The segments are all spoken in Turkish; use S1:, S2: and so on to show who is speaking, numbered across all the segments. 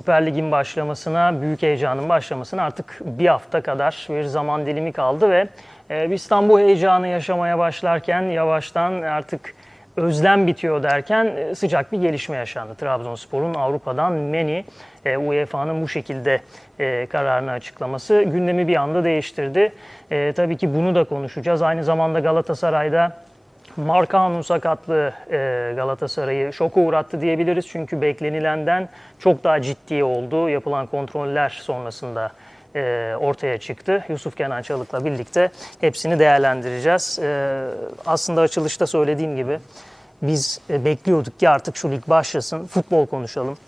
S1: Süper Lig'in başlamasına, büyük heyecanın başlamasına artık bir hafta kadar bir zaman dilimi kaldı ve e, biz tam bu heyecanı yaşamaya başlarken yavaştan artık özlem bitiyor derken e, sıcak bir gelişme yaşandı. Trabzonspor'un Avrupa'dan meni e, UEFA'nın bu şekilde kararını açıklaması gündemi bir anda değiştirdi. Tabii ki bunu da konuşacağız. Aynı zamanda Galatasaray'da Markan'ın sakatlığı e, Galatasaray'ı şoka uğrattı diyebiliriz. Çünkü beklenilenden çok daha ciddi oldu. Yapılan kontroller sonrasında e, ortaya çıktı. Yusuf Kenan Çalık'la birlikte hepsini değerlendireceğiz. E, aslında açılışta söylediğim gibi biz e, bekliyorduk ki artık şu lig başlasın, futbol konuşalım.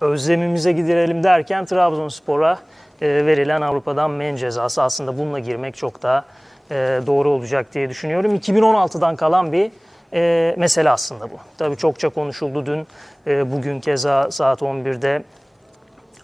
S1: Özlemimize giderelim derken Trabzonspor'a verilen Avrupa'dan men cezası aslında bununla girmek çok daha e, doğru olacak diye düşünüyorum. 2016'dan kalan bir e, mesele aslında bu. Tabii çokça konuşuldu dün. E, bugün keza saat 11'de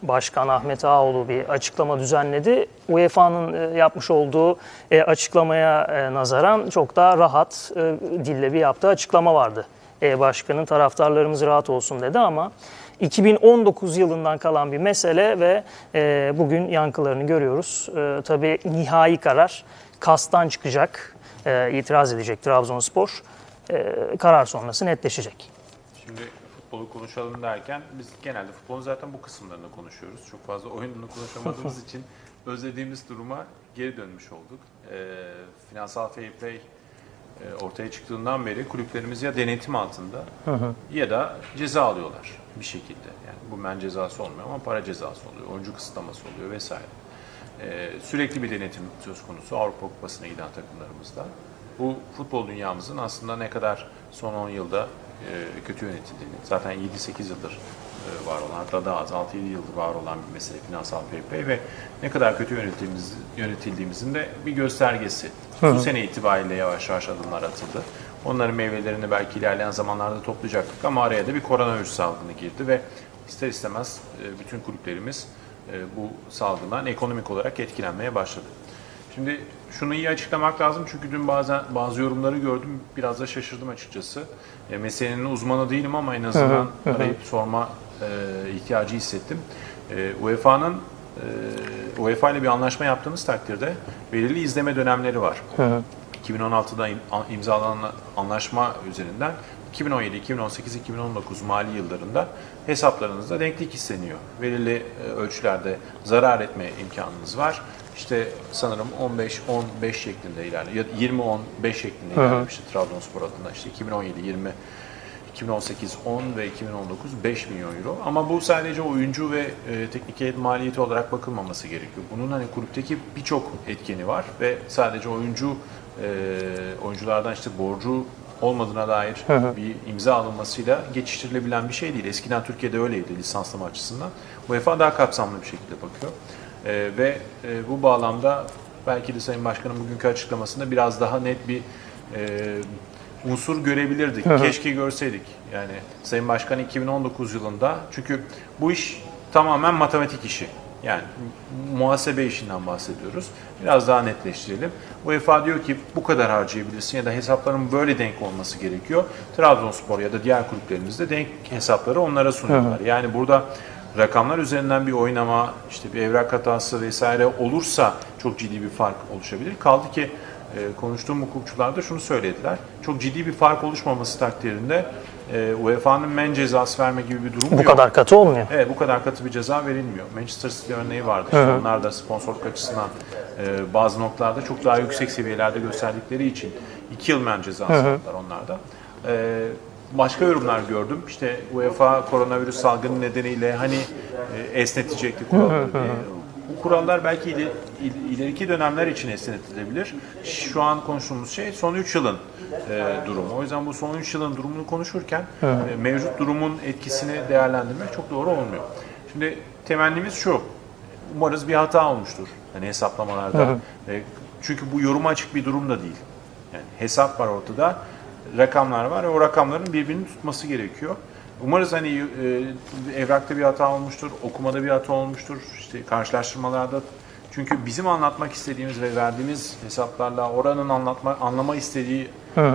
S1: Başkan Ahmet Ağoğlu bir açıklama düzenledi. UEFA'nın e, yapmış olduğu e, açıklamaya e, nazaran çok daha rahat e, dille bir yaptığı açıklama vardı. E, başkanın taraftarlarımız rahat olsun dedi ama 2019 yılından kalan bir mesele ve e, bugün yankılarını görüyoruz. E, tabii nihai karar kastan çıkacak, e, itiraz edecek Trabzonspor. E, karar sonrası netleşecek.
S2: Şimdi futbolu konuşalım derken biz genelde futbolun zaten bu kısımlarını konuşuyoruz. Çok fazla oyununu konuşamadığımız için özlediğimiz duruma geri dönmüş olduk. Ee, finansal fair play e, ortaya çıktığından beri kulüplerimiz ya denetim altında ya da ceza alıyorlar bir şekilde. Yani bu men cezası olmuyor ama para cezası oluyor, oyuncu kısıtlaması oluyor vesaire. Ee, sürekli bir denetim söz konusu Avrupa Kupası'na giden takımlarımızda. Bu futbol dünyamızın aslında ne kadar son 10 yılda e, kötü yönetildiğini, zaten 7-8 yıldır e, var olan, hatta daha az 6-7 yıldır var olan bir mesele finansal play ve ne kadar kötü yönetildiğimiz, yönetildiğimizin de bir göstergesi. Bu sene itibariyle yavaş yavaş adımlar atıldı. Onların meyvelerini belki ilerleyen zamanlarda toplayacaktık ama araya da bir koronavirüs salgını girdi ve ister istemez e, bütün kulüplerimiz bu salgından ekonomik olarak etkilenmeye başladı. Şimdi şunu iyi açıklamak lazım çünkü dün bazen bazı yorumları gördüm biraz da şaşırdım açıkçası. E, meselenin uzmanı değilim ama en azından arayıp sorma e, ihtiyacı hissettim. E, UEFA'nın e, UEFA ile bir anlaşma yaptığınız takdirde belirli izleme dönemleri var. 2016'da im- a- imzalanan anlaşma üzerinden 2017, 2018, 2019 mali yıllarında hesaplarınızda denklik isteniyor. Belirli e, ölçülerde zarar etme imkanınız var. İşte sanırım 15-15 şeklinde ilerliyor. Ya 20-15 şeklinde ilerlemişti Trabzonspor adına. İşte 2017, 20, 2018 10 ve 2019 5 milyon euro. Ama bu sadece oyuncu ve e, teknik heyet maliyeti olarak bakılmaması gerekiyor. Bunun hani kulüpteki birçok etkeni var ve sadece oyuncu e, oyunculardan işte borcu olmadığına dair bir imza alınmasıyla geçiştirilebilen bir şey değil. Eskiden Türkiye'de öyleydi lisanslama açısından. UEFA daha kapsamlı bir şekilde bakıyor. E, ve e, bu bağlamda belki de Sayın Başkan'ın bugünkü açıklamasında biraz daha net bir e, unsur görebilirdik. Keşke görseydik. Yani Sayın Başkan 2019 yılında çünkü bu iş tamamen matematik işi. Yani muhasebe işinden bahsediyoruz. Biraz daha netleştirelim. UEFA diyor ki bu kadar harcayabilirsin ya da hesapların böyle denk olması gerekiyor. Trabzonspor ya da diğer kulüplerimizde denk hesapları onlara sunuyorlar. Yani burada rakamlar üzerinden bir oynama, işte bir evrak hatası vesaire olursa çok ciddi bir fark oluşabilir. Kaldı ki e, konuştuğum hukukçular da şunu söylediler. Çok ciddi bir fark oluşmaması takdirinde e, UEFA'nın men cezası verme gibi bir durum
S1: Bu
S2: yok.
S1: kadar katı olmuyor.
S2: Evet bu kadar katı bir ceza verilmiyor. Manchester City örneği vardı. İşte onlar da sponsorluk açısından e, bazı noktalarda çok daha yüksek seviyelerde gösterdikleri için 2 yıl men cezası aldılar onlar da. E, başka yorumlar gördüm. İşte UEFA koronavirüs salgını nedeniyle hani e, esnetecekti kuralları diye. Bu kurallar belki ileri- il- ileriki dönemler için esnetilebilir. Şu an konuştuğumuz şey son 3 yılın e, durumu. O yüzden bu son 3 yılın durumunu konuşurken e, mevcut durumun etkisini değerlendirmek çok doğru olmuyor. Şimdi temennimiz şu. Umarız bir hata olmuştur. Hani hesaplamalarda. E, çünkü bu yoruma açık bir durum da değil. Yani hesap var ortada. Rakamlar var ve o rakamların birbirini tutması gerekiyor. Umarız hani e, evrakta bir hata olmuştur, okumada bir hata olmuştur, işte karşılaştırmalarda. Çünkü bizim anlatmak istediğimiz ve verdiğimiz hesaplarla oranın anlatma anlama istediği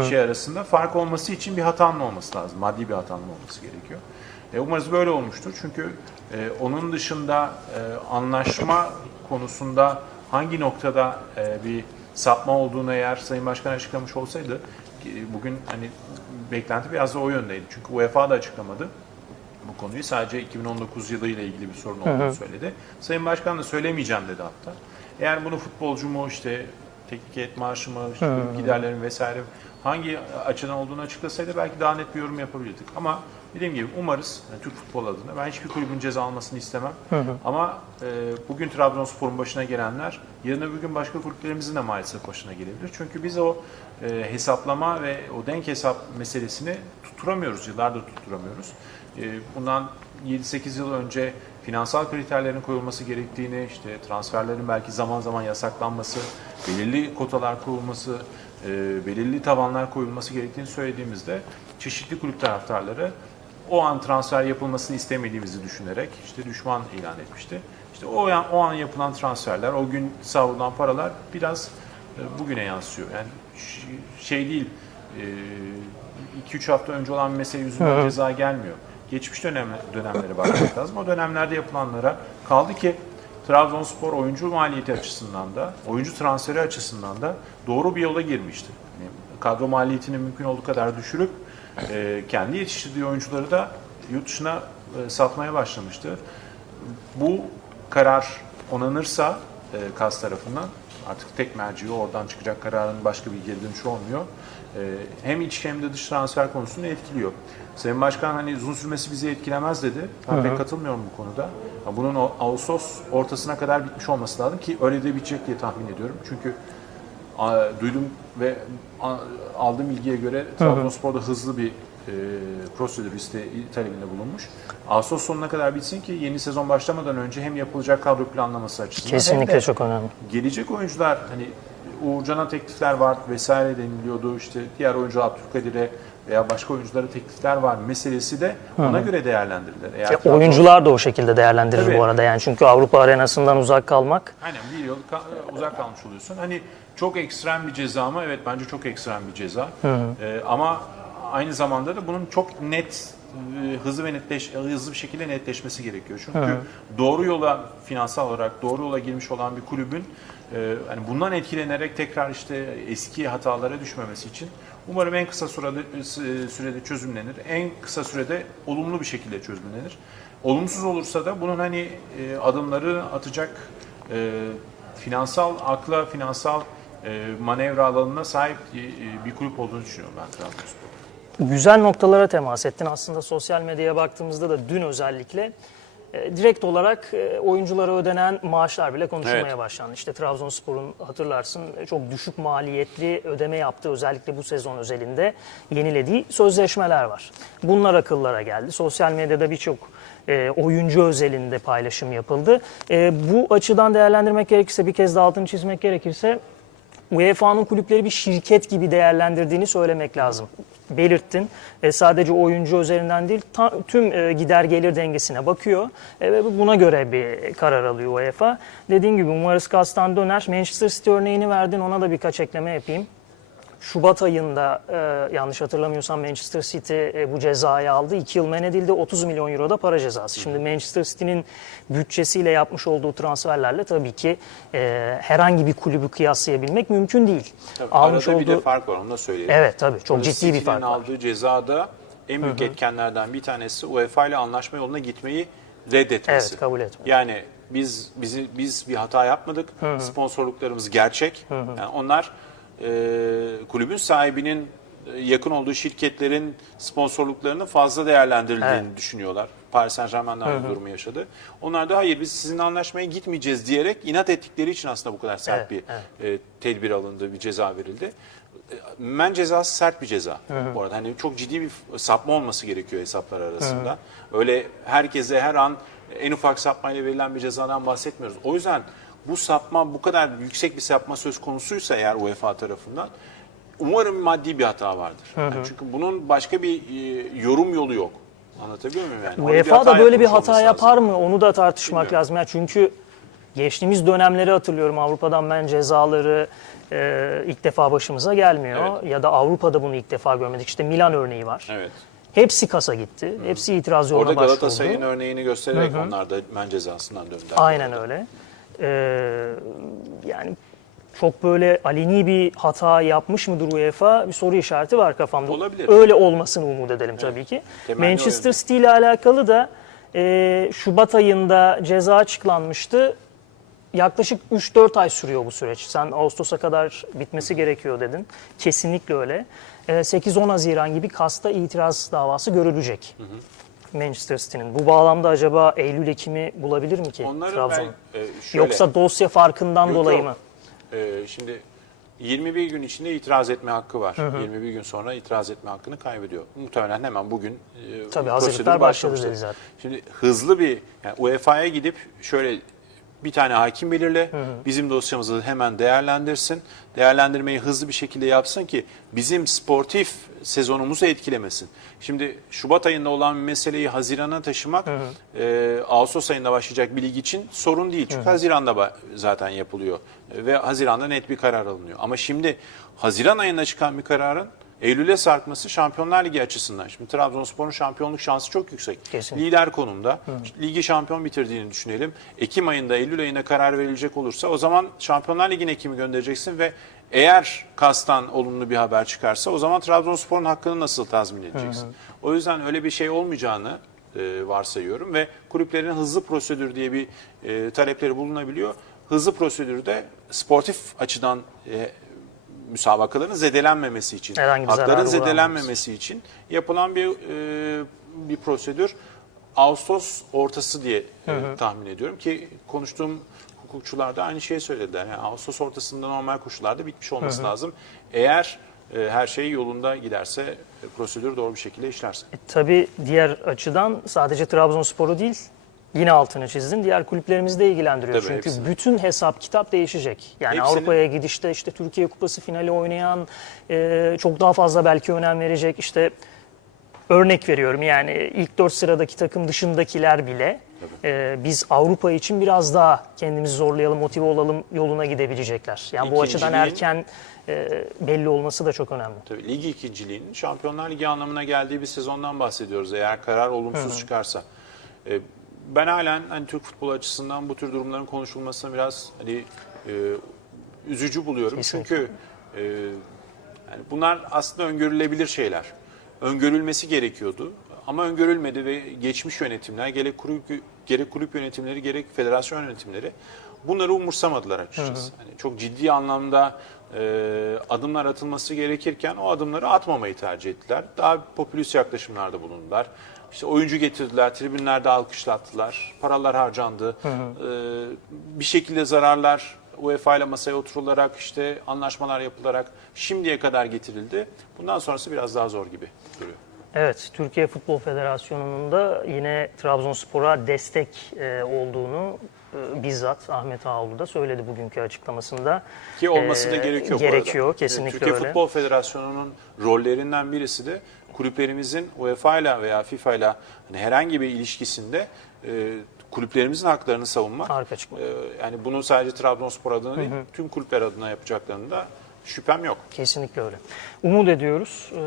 S2: şey arasında fark olması için bir hatanın olması lazım. Maddi bir hatanın olması gerekiyor. E, umarız böyle olmuştur. Çünkü e, onun dışında e, anlaşma konusunda hangi noktada e, bir sapma olduğunu eğer Sayın Başkan açıklamış olsaydı e, bugün hani beklenti biraz da o yöndeydi. Çünkü UEFA da açıklamadı bu konuyu. Sadece 2019 yılı ile ilgili bir sorun olduğunu söyledi. Sayın Başkan da söylemeyeceğim dedi hatta. Eğer bunu futbolcu mu işte teknik heyet maaşı mı, işte giderlerin vesaire hangi açıdan olduğunu açıklasaydı belki daha net bir yorum yapabilirdik. Ama dediğim gibi umarız yani Türk futbol adına ben hiçbir kulübün ceza almasını istemem. Ama e, bugün Trabzonspor'un başına gelenler yarın öbür gün başka kulüplerimizin de maalesef başına gelebilir. Çünkü biz o e, hesaplama ve o denk hesap meselesini tutturamıyoruz. Yıllardır tutturamıyoruz. E, bundan 7-8 yıl önce finansal kriterlerin koyulması gerektiğini, işte transferlerin belki zaman zaman yasaklanması, belirli kotalar koyulması, e, belirli tavanlar koyulması gerektiğini söylediğimizde çeşitli kulüp taraftarları o an transfer yapılmasını istemediğimizi düşünerek işte düşman ilan etmişti. İşte o an, o an yapılan transferler, o gün savrulan paralar biraz e, bugüne yansıyor. Yani şey değil, 2-3 hafta önce olan mesele yüzünden ceza gelmiyor. Geçmiş dönem, dönemlere bakmak lazım. O dönemlerde yapılanlara kaldı ki Trabzonspor oyuncu maliyeti açısından da, oyuncu transferi açısından da doğru bir yola girmişti. Yani kadro maliyetini mümkün olduğu kadar düşürüp e, kendi yetiştirdiği oyuncuları da yurt dışına e, satmaya başlamıştı. Bu karar onanırsa e, KAS tarafından artık tek merci oradan çıkacak kararın başka bir geri dönüşü olmuyor. E, hem iç hem de dış transfer konusunu etkiliyor. Sayın Başkan hani uzun sürmesi bizi etkilemez dedi. Ben pek katılmıyorum bu konuda. Bunun Ağustos ortasına kadar bitmiş olması lazım ki öyle de bitecek diye tahmin ediyorum. Çünkü duydum ve aldığım bilgiye göre Trabzonspor'da hızlı bir e, prosedür iste talebinde bulunmuş. Ağustos sonuna kadar bitsin ki yeni sezon başlamadan önce hem yapılacak kadro planlaması açısından hem
S1: Kesinlikle
S2: de
S1: çok önemli.
S2: gelecek oyuncular hani Uğurcan'a teklifler var vesaire deniliyordu. İşte diğer oyuncu Abdülkadir'e veya başka oyunculara teklifler var meselesi de ona göre değerlendirilir. Eğer Trabzon-
S1: oyuncular da o şekilde değerlendirir
S2: Tabii.
S1: bu arada yani çünkü Avrupa arenasından uzak kalmak
S2: Aynen bir yıl ka- uzak kalmış oluyorsun. Hani çok ekstrem bir ceza mı? Evet bence çok ekstrem bir ceza. Ee, ama aynı zamanda da bunun çok net e, hızlı ve netleş hızlı bir şekilde netleşmesi gerekiyor. Çünkü doğru yola finansal olarak doğru yola girmiş olan bir kulübün e, hani bundan etkilenerek tekrar işte eski hatalara düşmemesi için umarım en kısa sürede e, sürede çözümlenir. En kısa sürede olumlu bir şekilde çözümlenir. Olumsuz olursa da bunun hani adımları atacak finansal akla, finansal manevra alanına sahip bir kulüp olduğunu düşünüyorum ben Trabzonspor.
S1: Güzel noktalara temas ettin. Aslında sosyal medyaya baktığımızda da dün özellikle e, direkt olarak e, oyunculara ödenen maaşlar bile konuşulmaya
S2: Evet.
S1: başlandı. İşte Trabzonspor'un hatırlarsın e, çok düşük maliyetli ödeme yaptığı özellikle bu sezon özelinde yenilediği sözleşmeler var. Bunlar akıllara geldi. Sosyal medyada birçok e, oyuncu özelinde paylaşım yapıldı. E, bu açıdan değerlendirmek gerekirse bir kez daha altını çizmek gerekirse UEFA'nın kulüpleri bir şirket gibi değerlendirdiğini söylemek lazım. Belirttin. E, sadece oyuncu üzerinden değil, ta- tüm e, gider gelir dengesine bakıyor E, ve buna göre bir karar alıyor UEFA. Dediğim gibi umarız kastan döner. Manchester City örneğini verdin, ona da birkaç ekleme yapayım. Şubat ayında e, yanlış hatırlamıyorsam Manchester City e, bu cezayı aldı. 2 yıl men edildi. 30 milyon euro da para cezası. Şimdi Manchester City'nin bütçesiyle yapmış olduğu transferlerle tabii ki e, herhangi bir kulübü kıyaslayabilmek mümkün değil. Almış
S3: Arada bir de
S1: olduğu
S3: fark var onu da söyleyelim.
S1: Evet tabii çok ciddi bir fark var.
S3: aldığı cezada en büyük etkenlerden bir tanesi UEFA ile anlaşma yoluna gitmeyi reddetmesi.
S1: Evet, kabul etmedi.
S3: Yani biz bizi biz bir hata yapmadık. Sponsorluklarımız gerçek. Yani onlar kulübün sahibinin e, yakın olduğu şirketlerin sponsorluklarını fazla değerlendirildiğini
S1: Evet.
S3: düşünüyorlar. Paris Saint Germain'de aynı durumu yaşadı. Onlar da hayır biz sizinle anlaşmaya gitmeyeceğiz diyerek inat ettikleri için aslında bu kadar sert
S1: Evet,
S3: bir e, tedbir alındı, bir ceza verildi. E, Men cezası sert bir ceza. Bu arada hani çok ciddi bir sapma olması gerekiyor hesaplar arasında. Öyle herkese her an en ufak sapmayla verilen bir cezadan bahsetmiyoruz. O yüzden bu sapma bu kadar yüksek bir sapma söz konusuysa eğer UEFA tarafından umarım maddi bir hata vardır. Yani çünkü bunun başka bir e, yorum yolu yok. Anlatabiliyor muyum yani? Orada
S1: UEFA da böyle bir hata yapar
S3: lazım.
S1: mı? Onu da tartışmak
S3: Bilmiyorum.
S1: lazım. Yani çünkü geçtiğimiz dönemleri hatırlıyorum. Avrupa'dan ben cezaları e, ilk defa başımıza gelmiyor. Ya da Avrupa'da bunu ilk defa görmedik. İşte Milan örneği var.
S3: Evet.
S1: Hepsi kasa gitti. Hepsi itiraz yoluna
S2: Orada
S1: başvurdu.
S2: Galatasaray'ın örneğini göstererek onlar da men cezasından döndüler.
S1: Aynen öyle. Ee, yani çok böyle aleni bir hata yapmış mıdır UEFA? Bir soru işareti var kafamda.
S2: Olabilir.
S1: Öyle olmasını umut edelim tabii ki.
S2: Temenni
S1: Manchester
S2: o
S1: City ile alakalı da e, Şubat ayında ceza açıklanmıştı. Yaklaşık 3-4 ay sürüyor bu süreç. Sen Ağustos'a kadar bitmesi gerekiyor dedin. Kesinlikle öyle. E, 8-10 Haziran gibi Kasta itiraz davası görülecek. Manchester City'nin. Bu bağlamda acaba Eylül-Ekim'i bulabilir mi ki
S2: Onların
S1: Trabzon?
S2: ben, e, şöyle,
S1: Yoksa dosya farkından
S2: Yok,
S1: dolayı
S2: yok.
S1: mı?
S2: e, şimdi 21 gün içinde itiraz etme hakkı var. 21 gün sonra itiraz etme hakkını kaybediyor. Muhtemelen hemen bugün e,
S1: Tabii, hazırlıklar başladı zaten.
S2: Şimdi hızlı bir yani UEFA'ya gidip şöyle bir tane hakim belirle, bizim dosyamızı hemen değerlendirsin. Değerlendirmeyi hızlı bir şekilde yapsın ki bizim sportif sezonumuzu etkilemesin. Şimdi Şubat ayında olan bir meseleyi Haziran'a taşımak e, Ağustos ayında başlayacak bir lig için sorun değil. Çünkü Haziran'da ba- zaten yapılıyor ve Haziran'da net bir karar alınıyor. Ama şimdi Haziran ayında çıkan bir kararın Eylül'e sarkması Şampiyonlar Ligi açısından. Şimdi Trabzonspor'un şampiyonluk şansı çok yüksek.
S1: Kesinlikle.
S2: Lider konumda. Ligi şampiyon bitirdiğini düşünelim. Ekim ayında, Eylül ayında karar verilecek olursa o zaman Şampiyonlar Ligi'ne kimi göndereceksin ve eğer kastan olumlu bir haber çıkarsa o zaman Trabzonspor'un hakkını nasıl tazmin edeceksin? O yüzden öyle bir şey olmayacağını e, varsayıyorum ve kulüplerin hızlı prosedür diye bir e, talepleri bulunabiliyor. Hızlı prosedürde sportif açıdan e, müsabakaların zedelenmemesi için,
S1: Herhangi bir
S2: hakların zedelenmemesi için yapılan bir e, bir prosedür. Ağustos ortası diye e, tahmin ediyorum ki konuştuğum hukukçular da aynı şeyi söylediler. Yani Ağustos ortasında normal koşullarda bitmiş olması lazım. Eğer e, her şey yolunda giderse, e, prosedür doğru bir şekilde işlerse.
S1: Tabii diğer açıdan sadece Trabzonspor'u değil, yine altını çizdin. Diğer kulüplerimizi de ilgilendiriyor.
S2: Tabii,
S1: Çünkü
S2: hepsini.
S1: bütün hesap kitap değişecek. Yani
S2: Hepsini-
S1: Avrupa'ya gidişte işte Türkiye Kupası finali oynayan e, çok daha fazla belki önem verecek. İşte örnek veriyorum yani ilk dört sıradaki takım dışındakiler bile e, biz Avrupa için biraz daha kendimizi zorlayalım, motive olalım yoluna gidebilecekler. Yani bu açıdan
S2: İkinciliğin-
S1: erken e, belli olması da çok önemli.
S2: Tabii lig ikinciliğinin Şampiyonlar Ligi anlamına geldiği bir sezondan bahsediyoruz. Eğer karar olumsuz çıkarsa. E, ben halen hani Türk futbolu açısından bu tür durumların konuşulmasını biraz hani e, üzücü buluyorum.
S1: Kesinlikle.
S2: Çünkü e, yani bunlar aslında öngörülebilir şeyler. Öngörülmesi gerekiyordu. Ama öngörülmedi ve geçmiş yönetimler, gerek kulüp, gerek kulüp yönetimleri, gerek federasyon yönetimleri bunları umursamadılar açıkçası. Hani çok ciddi anlamda e, adımlar atılması gerekirken o adımları atmamayı tercih ettiler. Daha popülist yaklaşımlarda bulundular. İşte oyuncu getirdiler, tribünlerde alkışlattılar, paralar harcandı. E, bir şekilde zararlar UEFA ile masaya oturularak işte anlaşmalar yapılarak şimdiye kadar getirildi. Bundan sonrası biraz daha zor gibi duruyor.
S1: Evet, Türkiye Futbol Federasyonu'nun da yine Trabzonspor'a destek e, olduğunu e, bizzat Ahmet Ağoğlu da söyledi bugünkü açıklamasında.
S2: Ki olması da
S1: E,
S2: gerekiyor
S1: Gerekiyor, kesinlikle
S2: Türkiye
S1: öyle.
S2: Futbol Federasyonu'nun rollerinden birisi de kulüplerimizin UEFA ile veya FIFA ile hani herhangi bir ilişkisinde e, kulüplerimizin haklarını savunmak.
S1: Arka çıkmak.
S2: E, yani bunu sadece Trabzonspor adına değil, tüm kulüpler adına yapacaklarında şüphem yok.
S1: Kesinlikle öyle. Umut ediyoruz e,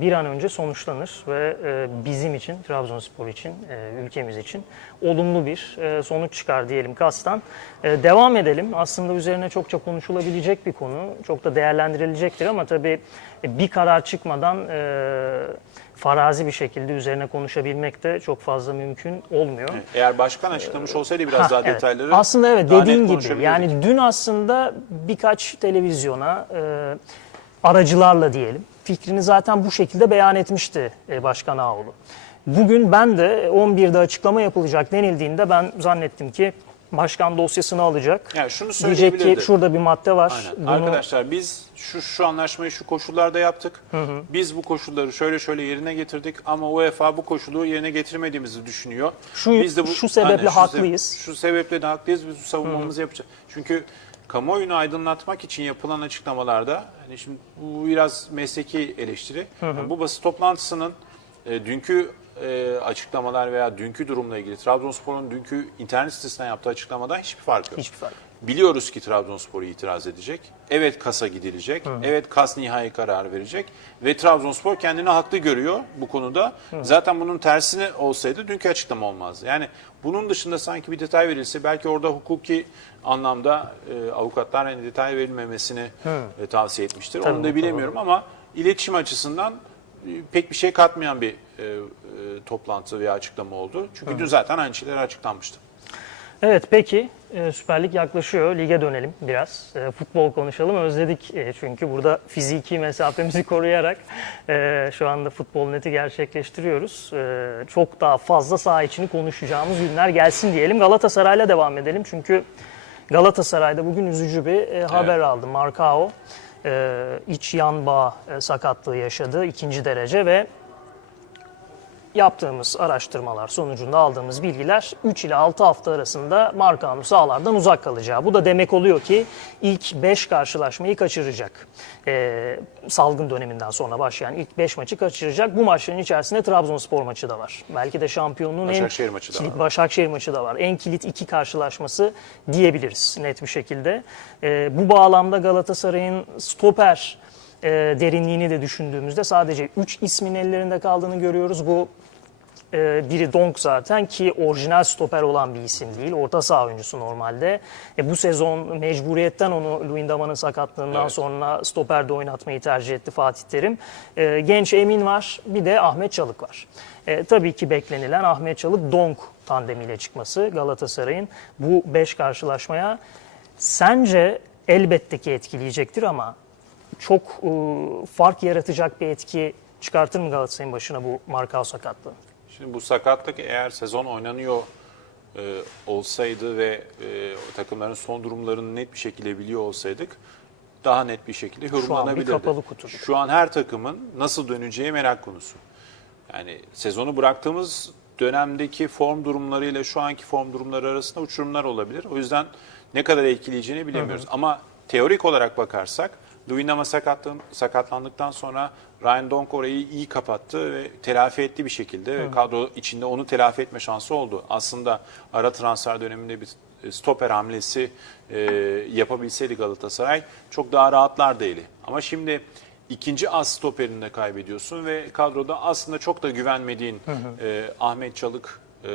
S1: bir an önce sonuçlanır ve e, bizim için, Trabzonspor için, e, ülkemiz için olumlu bir sonuç çıkar diyelim kastan. Devam edelim. Aslında üzerine çokça konuşulabilecek bir konu. Çok da değerlendirilecektir ama tabii bir karar çıkmadan farazi bir şekilde üzerine konuşabilmek de çok fazla mümkün olmuyor.
S2: Eğer başkan açıklamış olsaydı biraz
S1: Ha,
S2: daha
S1: evet.
S2: detayları
S1: Aslında evet dediğin gibi. Yani dün aslında birkaç televizyona e, aracılarla diyelim fikrini zaten bu şekilde beyan etmişti e, Başkan Ağoğlu. Bugün ben de 11'de açıklama yapılacak denildiğinde ben zannettim ki başkan dosyasını alacak.
S2: Yani şunu
S1: Diyecek ki şurada bir madde var.
S2: Aynen.
S1: Bunu
S2: Arkadaşlar biz şu şu anlaşmayı şu koşullarda yaptık. Biz bu koşulları şöyle şöyle yerine getirdik ama UEFA bu koşulu yerine getirmediğimizi düşünüyor.
S1: Şu-
S2: biz
S1: şu sebeple
S2: se-
S1: haklıyız.
S2: şu sebeple de haklıyız. Biz bu savunmamızı yapacağız. Çünkü kamuoyunu aydınlatmak için yapılan açıklamalarda hani şimdi bu biraz mesleki eleştiri. Yani bu basın toplantısının e, dünkü e, açıklamalar veya dünkü durumla ilgili Trabzonspor'un dünkü internet sitesinden yaptığı açıklamadan hiçbir farkı yok.
S1: hiçbir fark. yok.
S2: Biliyoruz ki Trabzonspor itiraz edecek. Evet kasa gidilecek. Evet kas nihai karar verecek. Ve Trabzonspor kendini haklı görüyor bu konuda. Zaten bunun tersine olsaydı dünkü açıklama olmazdı. Yani bunun dışında sanki bir detay verilse belki orada hukuki anlamda e, avukatlar hani detay verilmemesini e, tavsiye etmiştir.
S1: Tabii,
S2: Onu da bilemiyorum ama iletişim açısından e, pek bir şey katmayan bir e, e, toplantı veya açıklama oldu. Çünkü dün zaten aynı şeyler açıklanmıştı.
S1: Evet peki e, Süper Lig yaklaşıyor. Lige dönelim biraz. E, futbol konuşalım. Özledik e, çünkü burada fiziki mesafemizi koruyarak e, şu anda futbol neti gerçekleştiriyoruz. E, çok daha fazla saha içini konuşacağımız günler gelsin diyelim. Galatasaray'la devam edelim. Çünkü Galatasaray'da bugün üzücü bir e, haber aldı. Marcao e, iç yan bağ e, sakatlığı yaşadı ikinci derece ve yaptığımız araştırmalar sonucunda aldığımız bilgiler 3 ile 6 hafta arasında Markanus sahalardan uzak kalacağı. Bu da demek oluyor ki ilk 5 karşılaşmayı kaçıracak. Ee, salgın döneminden sonra başlayan ilk 5 maçı kaçıracak. Bu maçların içerisinde Trabzonspor maçı da var. Belki de şampiyonluğun
S2: Başakşehir
S1: en
S2: maçı da
S1: kilit,
S2: var.
S1: Başakşehir maçı da var. En kilit iki karşılaşması diyebiliriz net bir şekilde. Ee, bu bağlamda Galatasaray'ın stoper e, derinliğini de düşündüğümüzde sadece 3 ismin ellerinde kaldığını görüyoruz. Bu e, biri Donk zaten ki orijinal stoper olan bir isim değil. Orta saha oyuncusu normalde. E, bu sezon mecburiyetten onu Luyendama'nın sakatlığından
S2: Evet.
S1: sonra stoperde oynatmayı tercih etti Fatih Terim. E, genç Emin var bir de Ahmet Çalık var. E, tabii ki beklenilen Ahmet Çalık Donk tandemiyle çıkması Galatasaray'ın bu 5 karşılaşmaya sence elbette ki etkileyecektir ama çok e, fark yaratacak bir etki çıkartır mı Galatasaray'ın başına bu Markao sakatlığı?
S2: Şimdi bu sakatlık eğer sezon oynanıyor e, olsaydı ve e, takımların son durumlarını net bir şekilde biliyor olsaydık daha net bir şekilde yorumlanabilirdi.
S1: kapalı kutu.
S2: Şu an her takımın nasıl döneceği merak konusu. Yani sezonu bıraktığımız dönemdeki form durumlarıyla şu anki form durumları arasında uçurumlar olabilir. O yüzden ne kadar etkileyeceğini bilemiyoruz. Ama teorik olarak bakarsak sakatlığın- sakatlandıktan sonra Ryan Donk orayı iyi kapattı ve telafi etti bir şekilde. Ve kadro içinde onu telafi etme şansı oldu. Aslında ara transfer döneminde bir stoper hamlesi e, yapabilseydi Galatasaray çok daha rahatlardı eli. Ama şimdi ikinci az stoperini de kaybediyorsun ve kadroda aslında çok da güvenmediğin e, Ahmet Çalık e,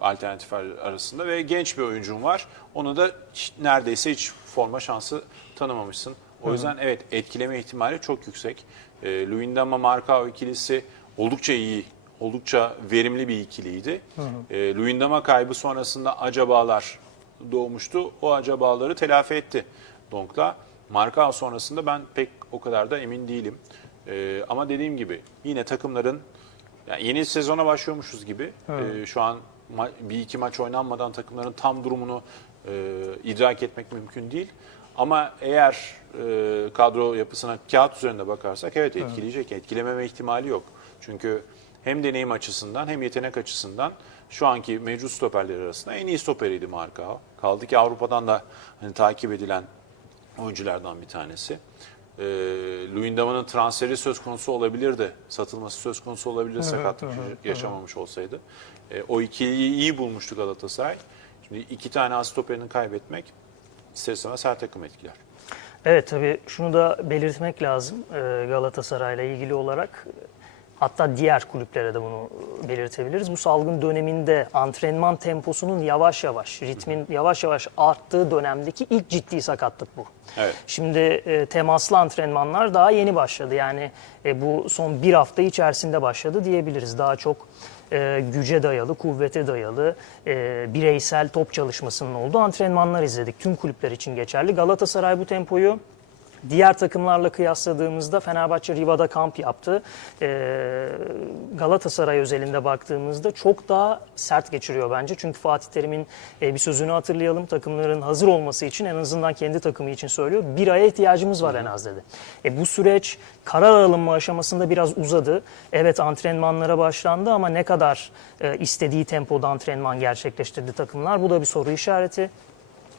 S2: alternatif ar- arasında ve genç bir oyuncun var. Onu da hiç- neredeyse hiç forma şansı tanımamışsın. O yüzden evet etkileme ihtimali çok yüksek. E, Luyendama Markao ikilisi oldukça iyi, oldukça verimli bir ikiliydi. E, Luyendama kaybı sonrasında acabalar doğmuştu. O acabaları telafi etti Donk'la. Marka sonrasında ben pek o kadar da emin değilim. Ee, ama dediğim gibi yine takımların yani yeni sezona başlıyormuşuz gibi e, şu an bir iki maç oynanmadan takımların tam durumunu e, idrak etmek mümkün değil. Ama eğer e, kadro yapısına kağıt üzerinde bakarsak evet etkileyecek. Etkilememe ihtimali yok. Çünkü hem deneyim açısından hem yetenek açısından şu anki mevcut stoperler arasında en iyi stoperiydi Marka. Kaldı ki Avrupa'dan da hani takip edilen oyunculardan bir tanesi. E, Luyendama'nın transferi söz konusu olabilirdi. Satılması söz konusu olabilir sakatlık yaşamamış olsaydı. E, o ikiliyi iyi bulmuştu Galatasaray. Şimdi iki tane az stoperini kaybetmek ister istemez her takım etkiler.
S1: Evet tabii şunu da belirtmek lazım e, Galatasaray'la ilgili olarak. Hatta diğer kulüplere de bunu belirtebiliriz. Bu salgın döneminde antrenman temposunun yavaş yavaş, ritmin yavaş yavaş arttığı dönemdeki ilk ciddi sakatlık bu.
S2: Evet.
S1: Şimdi e, temaslı antrenmanlar daha yeni başladı. Yani e, bu son bir hafta içerisinde başladı diyebiliriz. Daha çok e, güce dayalı, kuvvete dayalı, e, bireysel top çalışmasının olduğu antrenmanlar izledik. Tüm kulüpler için geçerli. Galatasaray bu tempoyu Diğer takımlarla kıyasladığımızda Fenerbahçe Riva'da kamp yaptı. Ee, Galatasaray özelinde baktığımızda çok daha sert geçiriyor bence. Çünkü Fatih Terim'in e, bir sözünü hatırlayalım. Takımların hazır olması için en azından kendi takımı için söylüyor. Bir aya ihtiyacımız var en az dedi. E, bu süreç karar alınma aşamasında biraz uzadı. Evet antrenmanlara başlandı ama ne kadar e, istediği tempoda antrenman gerçekleştirdi takımlar? Bu da bir soru işareti.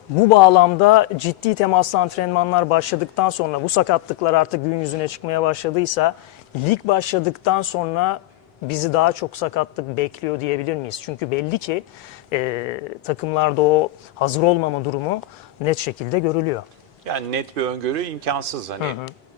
S1: Bu bağlamda ciddi temaslı antrenmanlar başladıktan sonra bu sakatlıklar artık gün yüzüne çıkmaya başladıysa lig başladıktan sonra bizi daha çok sakatlık bekliyor diyebilir miyiz? Çünkü belli ki e, takımlarda o hazır olmama durumu net şekilde görülüyor.
S2: Yani net bir öngörü imkansız. Hani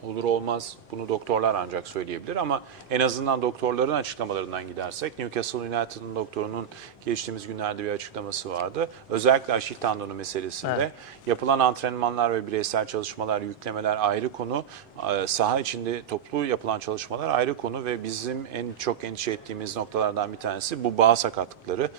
S2: olur olmaz bunu doktorlar ancak söyleyebilir ama en azından doktorların açıklamalarından gidersek Newcastle United'ın doktorunun geçtiğimiz günlerde bir açıklaması vardı. Özellikle Aşil tendonu meselesinde
S1: Evet.
S2: yapılan antrenmanlar ve bireysel çalışmalar, yüklemeler ayrı konu. Ee, Saha içinde toplu yapılan çalışmalar ayrı konu ve bizim en çok endişe ettiğimiz noktalardan bir tanesi bu bağ sakatlıkları.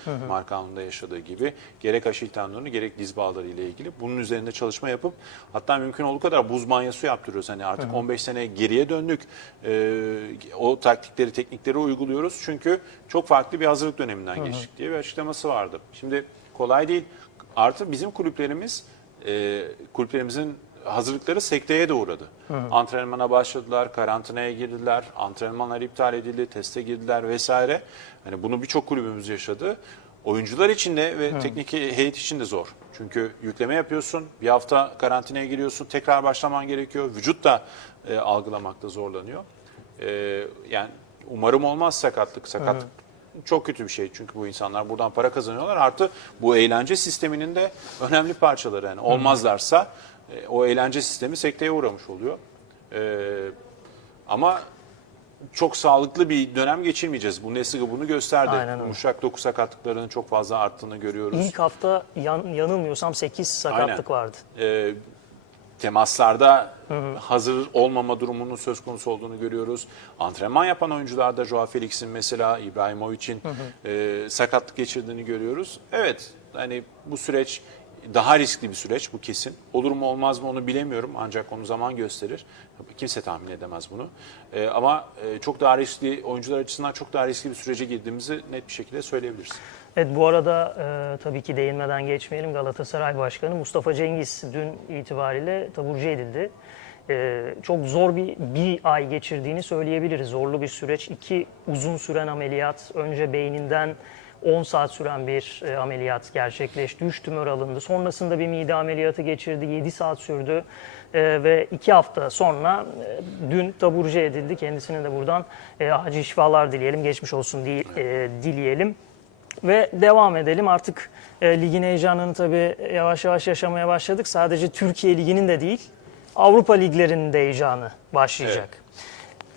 S2: Allen'da yaşadığı gibi gerek Aşil tendonu gerek diz bağları ile ilgili bunun üzerinde çalışma yapıp hatta mümkün olduğu kadar buz banyosu yaptırıyoruz. Hani artık 15 sene geriye döndük. Ee, o taktikleri, teknikleri uyguluyoruz. Çünkü çok farklı bir hazırlık döneminden geçtik diye bir açıklaması vardı. Şimdi kolay değil. Artı bizim kulüplerimiz e, kulüplerimizin hazırlıkları sekteye de uğradı. Antrenmana başladılar, karantinaya girdiler, antrenmanlar iptal edildi, teste girdiler vesaire. Hani bunu birçok kulübümüz yaşadı. Oyuncular için de ve teknik heyet için de zor. Çünkü yükleme yapıyorsun, bir hafta karantinaya giriyorsun, tekrar başlaman gerekiyor. Vücut da e, algılamakta zorlanıyor. E, yani umarım olmaz sakatlık. Sakatlık çok kötü bir şey çünkü bu insanlar buradan para kazanıyorlar. Artı bu eğlence sisteminin de önemli parçaları. Yani olmazlarsa e, o eğlence sistemi sekteye uğramış oluyor. E, ama çok sağlıklı bir dönem geçirmeyeceğiz. Bundesliga bunu gösterdi.
S1: Aynen öyle.
S2: Yumuşak doku sakatlıklarının çok fazla arttığını görüyoruz.
S1: İlk hafta yan, yanılmıyorsam 8 sakatlık
S2: Aynen.
S1: vardı.
S2: e, temaslarda hazır olmama durumunun söz konusu olduğunu görüyoruz. Antrenman yapan oyuncularda Joao Felix'in mesela İbrahimovic'in e, sakatlık geçirdiğini görüyoruz. Evet hani bu süreç daha riskli bir süreç bu kesin. Olur mu olmaz mı onu bilemiyorum ancak onu zaman gösterir. Kimse tahmin edemez bunu. E, ama e, çok daha riskli oyuncular açısından çok daha riskli bir sürece girdiğimizi net bir şekilde söyleyebiliriz.
S1: Evet bu arada e, tabii ki değinmeden geçmeyelim Galatasaray Başkanı Mustafa Cengiz dün itibariyle taburcu edildi. E, çok zor bir bir ay geçirdiğini söyleyebiliriz. Zorlu bir süreç. iki uzun süren ameliyat. Önce beyninden 10 saat süren bir e, ameliyat gerçekleşti. 3 tümör alındı. Sonrasında bir mide ameliyatı geçirdi. 7 saat sürdü. E, ve 2 hafta sonra e, dün taburcu edildi. Kendisine de buradan e, acil şifalar dileyelim. Geçmiş olsun di- e, dileyelim. Ve devam edelim. Artık e, ligin heyecanını tabii yavaş yavaş yaşamaya başladık. Sadece Türkiye Ligi'nin de değil, Avrupa liglerinin de heyecanı başlayacak.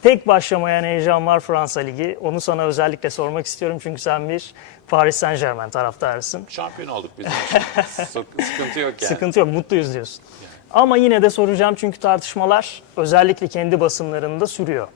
S1: Tek başlamayan heyecan var Fransa Ligi. Onu sana özellikle sormak istiyorum çünkü sen bir Paris Saint Germain taraftarısın.
S2: Şampiyon olduk. Sık- Sıkıntı yok yani.
S1: Sıkıntı yok, mutluyuz diyorsun. Ama yine de soracağım çünkü tartışmalar özellikle kendi basınlarında sürüyor.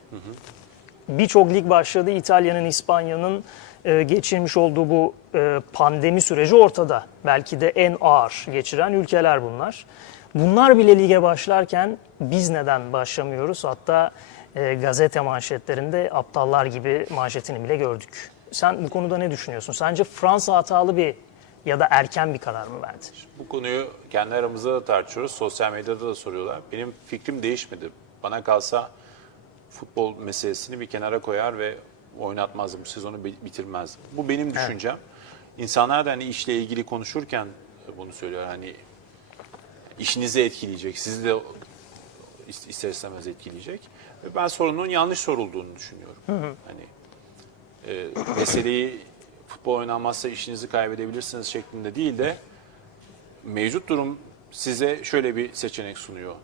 S1: Birçok lig başladı. İtalya'nın, İspanya'nın e, geçirmiş olduğu bu e, pandemi süreci ortada. Belki de en ağır geçiren ülkeler bunlar. Bunlar bile lige başlarken biz neden başlamıyoruz? Hatta e, gazete manşetlerinde aptallar gibi manşetini bile gördük. Sen bu konuda ne düşünüyorsun? Sence Fransa hatalı bir ya da erken bir karar mı verdi?
S2: Bu konuyu kendi aramızda da tartışıyoruz. Sosyal medyada da soruyorlar. Benim fikrim değişmedi. Bana kalsa futbol meselesini bir kenara koyar ve oynatmazdım. Bu sezonu bi- bitirmezdim. Bu benim düşüncem. İnsanlar da hani işle ilgili konuşurken bunu söylüyor. Hani işinizi etkileyecek, sizi de is- ister istemez etkileyecek. Ben sorunun yanlış sorulduğunu düşünüyorum. Hani e, meseleyi futbol oynanmazsa işinizi kaybedebilirsiniz şeklinde değil de mevcut durum size şöyle bir seçenek sunuyor.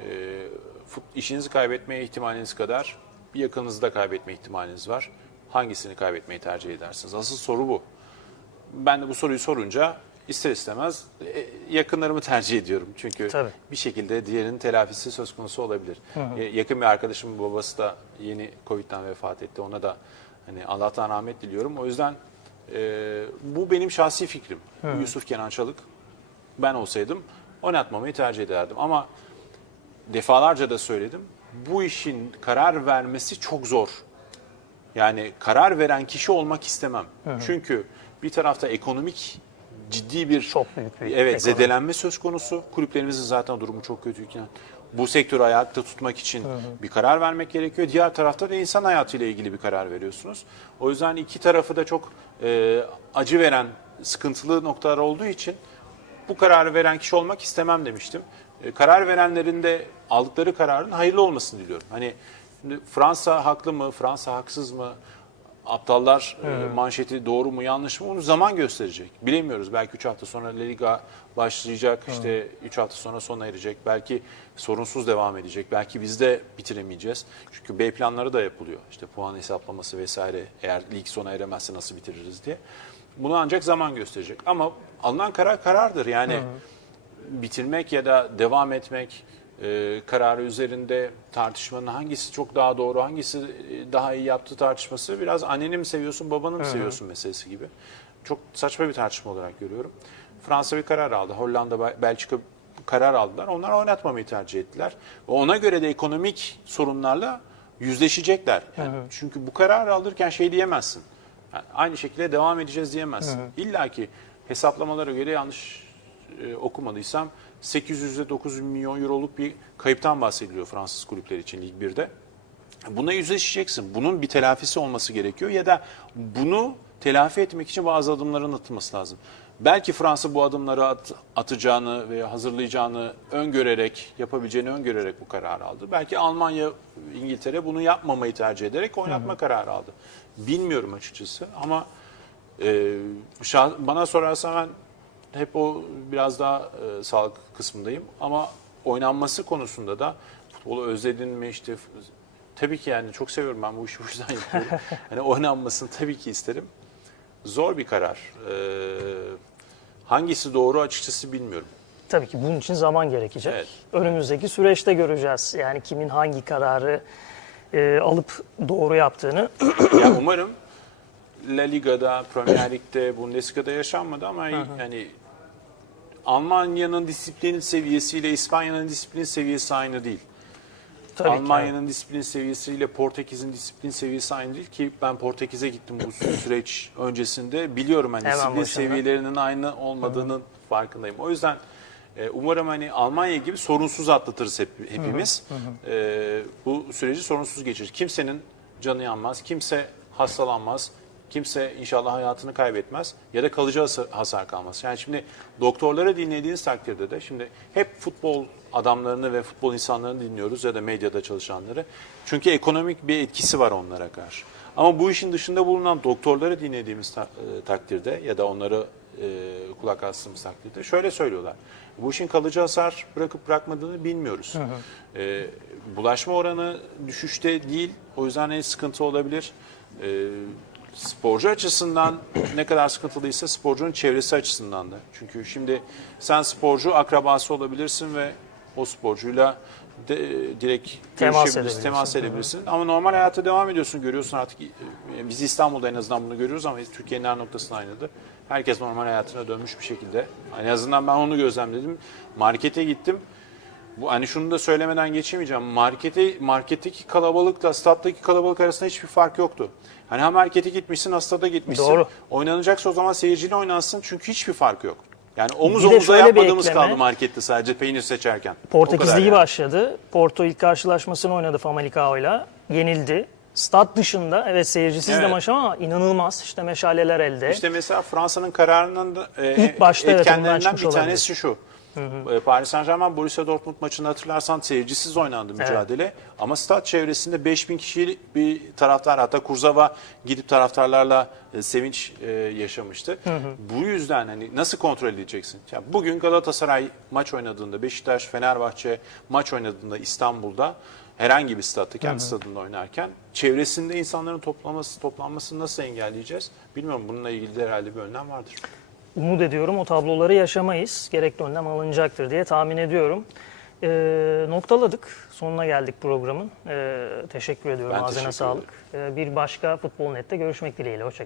S2: E, fut, işinizi kaybetme ihtimaliniz kadar bir yakınınızı da kaybetme ihtimaliniz var. Hangisini kaybetmeyi tercih edersiniz? Asıl soru bu. Ben de bu soruyu sorunca ister istemez e, yakınlarımı tercih ediyorum. Çünkü
S1: Tabii.
S2: bir şekilde diğerinin telafisi söz konusu olabilir. E, Yakın bir arkadaşımın babası da yeni Covid'den vefat etti. Ona da hani Allah'tan rahmet diliyorum. O yüzden e, bu benim şahsi fikrim. Bu Yusuf Kenan Çalık. Ben olsaydım oynatmamayı tercih ederdim. Ama defalarca da söyledim. Bu işin karar vermesi çok zor. Yani karar veren kişi olmak istemem. Çünkü bir tarafta ekonomik ciddi bir
S1: Çok büyük bir
S2: evet
S1: ekonomi.
S2: zedelenme söz konusu. Kulüplerimizin zaten durumu çok kötüyken bu sektörü ayakta tutmak için bir karar vermek gerekiyor. Diğer tarafta da insan hayatıyla ilgili bir karar veriyorsunuz. O yüzden iki tarafı da çok e, acı veren sıkıntılı noktalar olduğu için bu kararı veren kişi olmak istemem demiştim. E, karar verenlerin de aldıkları kararın hayırlı olmasını diliyorum. Hani şimdi Fransa haklı mı, Fransa haksız mı? Aptallar e, manşeti doğru mu yanlış mı onu zaman gösterecek. Bilemiyoruz. Belki 3 hafta sonra La Liga başlayacak. işte 3 hafta sonra sona erecek. Belki sorunsuz devam edecek. Belki biz de bitiremeyeceğiz. Çünkü B planları da yapılıyor. İşte puan hesaplaması vesaire. Eğer lig sona eremezse nasıl bitiririz diye. Bunu ancak zaman gösterecek. Ama alınan karar karardır. Yani bitirmek ya da devam etmek e, kararı üzerinde tartışmanın hangisi çok daha doğru, hangisi e, daha iyi yaptığı tartışması biraz anneni mi seviyorsun, babanı mı seviyorsun meselesi gibi. Çok saçma bir tartışma olarak görüyorum. Fransa bir karar aldı. Hollanda, Belçika karar aldılar. Onlar oynatmamayı tercih ettiler. Ve ona göre de ekonomik sorunlarla yüzleşecekler. Yani Çünkü bu kararı alırken şey diyemezsin. Yani aynı şekilde devam edeceğiz diyemezsin. İlla ki hesaplamalara göre yanlış e, okumadıysam 800 ile 900 milyon euroluk bir kayıptan bahsediliyor Fransız kulüpler için Lig 1'de. Buna yüzleşeceksin. Bunun bir telafisi olması gerekiyor ya da bunu telafi etmek için bazı adımların atılması lazım. Belki Fransa bu adımları at- atacağını veya hazırlayacağını öngörerek, yapabileceğini öngörerek bu kararı aldı. Belki Almanya, İngiltere bunu yapmamayı tercih ederek oynatma kararı aldı. Bilmiyorum açıkçası ama e, şah- bana sorarsan ben hep o biraz daha e, sağlık kısmındayım ama oynanması konusunda da futbolu özledin mi işte tabii ki yani çok seviyorum ben bu işi bu yüzden yapıyorum. hani oynanmasını tabii ki isterim. Zor bir karar. Ee, hangisi doğru açıkçası bilmiyorum.
S1: Tabii ki bunun için zaman gerekecek.
S2: Evet.
S1: Önümüzdeki süreçte göreceğiz. Yani kimin hangi kararı e, alıp doğru yaptığını.
S2: ya umarım La Liga'da, Premier Lig'de, Bundesliga'da yaşanmadı ama yani Almanya'nın disiplin seviyesiyle İspanya'nın disiplin seviyesi aynı değil.
S1: Tabii ki,
S2: Almanya'nın disiplin seviyesiyle Portekiz'in disiplin seviyesi aynı değil ki ben Portekiz'e gittim bu süreç öncesinde biliyorum hani
S1: Hemen
S2: disiplin
S1: başında.
S2: seviyelerinin aynı olmadığının farkındayım. O yüzden e, umarım hani Almanya gibi sorunsuz atlatırız hep, hepimiz. E, bu süreci sorunsuz geçirir. Kimsenin canı yanmaz, kimse hastalanmaz. Kimse inşallah hayatını kaybetmez ya da kalıcı has- hasar kalmaz. Yani şimdi doktorları dinlediğiniz takdirde de şimdi hep futbol adamlarını ve futbol insanlarını dinliyoruz ya da medyada çalışanları. Çünkü ekonomik bir etkisi var onlara karşı. Ama bu işin dışında bulunan doktorları dinlediğimiz ta- e, takdirde ya da onları e, kulak astığımız takdirde şöyle söylüyorlar. Bu işin kalıcı hasar bırakıp bırakmadığını bilmiyoruz. E, bulaşma oranı düşüşte değil. O yüzden en sıkıntı olabilir. E, sporcu açısından ne kadar sıkıntılıysa sporcunun çevresi açısından da. Çünkü şimdi sen sporcu akrabası olabilirsin ve o sporcuyla de, direkt
S1: Temas edebilirsin.
S2: temas edebilirsin. Ama normal hayata devam ediyorsun, görüyorsun artık. Biz İstanbul'da en azından bunu görüyoruz ama Türkiye'nin her noktasında aynıdır. Herkes normal hayatına dönmüş bir şekilde. En azından ben onu gözlemledim. Markete gittim. Bu hani şunu da söylemeden geçemeyeceğim. Markete marketteki kalabalıkla stat'taki kalabalık arasında hiçbir fark yoktu. Hani ha markete gitmişsin, ha stada gitmişsin.
S1: Doğru.
S2: Oynanacaksa o zaman seyirciyle oynansın çünkü hiçbir fark yok. Yani omuz
S1: Bir de
S2: omuza
S1: şöyle bir
S2: yapmadığımız
S1: ekleme.
S2: kaldı markette sadece peynir seçerken. O
S1: Portekiz
S2: kadar
S1: Ligi
S2: yani.
S1: başladı. Porto ilk karşılaşmasını oynadı Famalicão'yla. Yenildi. Stat dışında evet seyircisiz de
S2: Evet.
S1: maç ama inanılmaz işte meşaleler elde.
S2: İşte mesela Fransa'nın kararının da, e,
S1: İlk başta evet, ondan
S2: etkenlerinden
S1: çıkmış
S2: bir
S1: olabilir.
S2: tanesi şu. E, Paris Saint Germain Borussia Dortmund maçını hatırlarsan seyircisiz oynandı mücadele. Ama stat çevresinde 5000 kişilik bir taraftar hatta Kurzava gidip taraftarlarla e, sevinç e, yaşamıştı. Bu yüzden hani nasıl kontrol edeceksin? Ya bugün Galatasaray maç oynadığında Beşiktaş, Fenerbahçe maç oynadığında İstanbul'da herhangi bir statta kendi stadında oynarken çevresinde insanların toplaması toplanmasını nasıl engelleyeceğiz? Bilmiyorum bununla ilgili de herhalde bir önlem vardır.
S1: Umut ediyorum o tabloları yaşamayız. Gerekli önlem alınacaktır diye tahmin ediyorum. Ee, noktaladık. Sonuna geldik programın. Ee, teşekkür ediyorum.
S2: Ben
S1: Ağzına
S2: teşekkür
S1: sağlık. Ee, bir başka Futbol Net'te görüşmek dileğiyle. Hoşçakalın.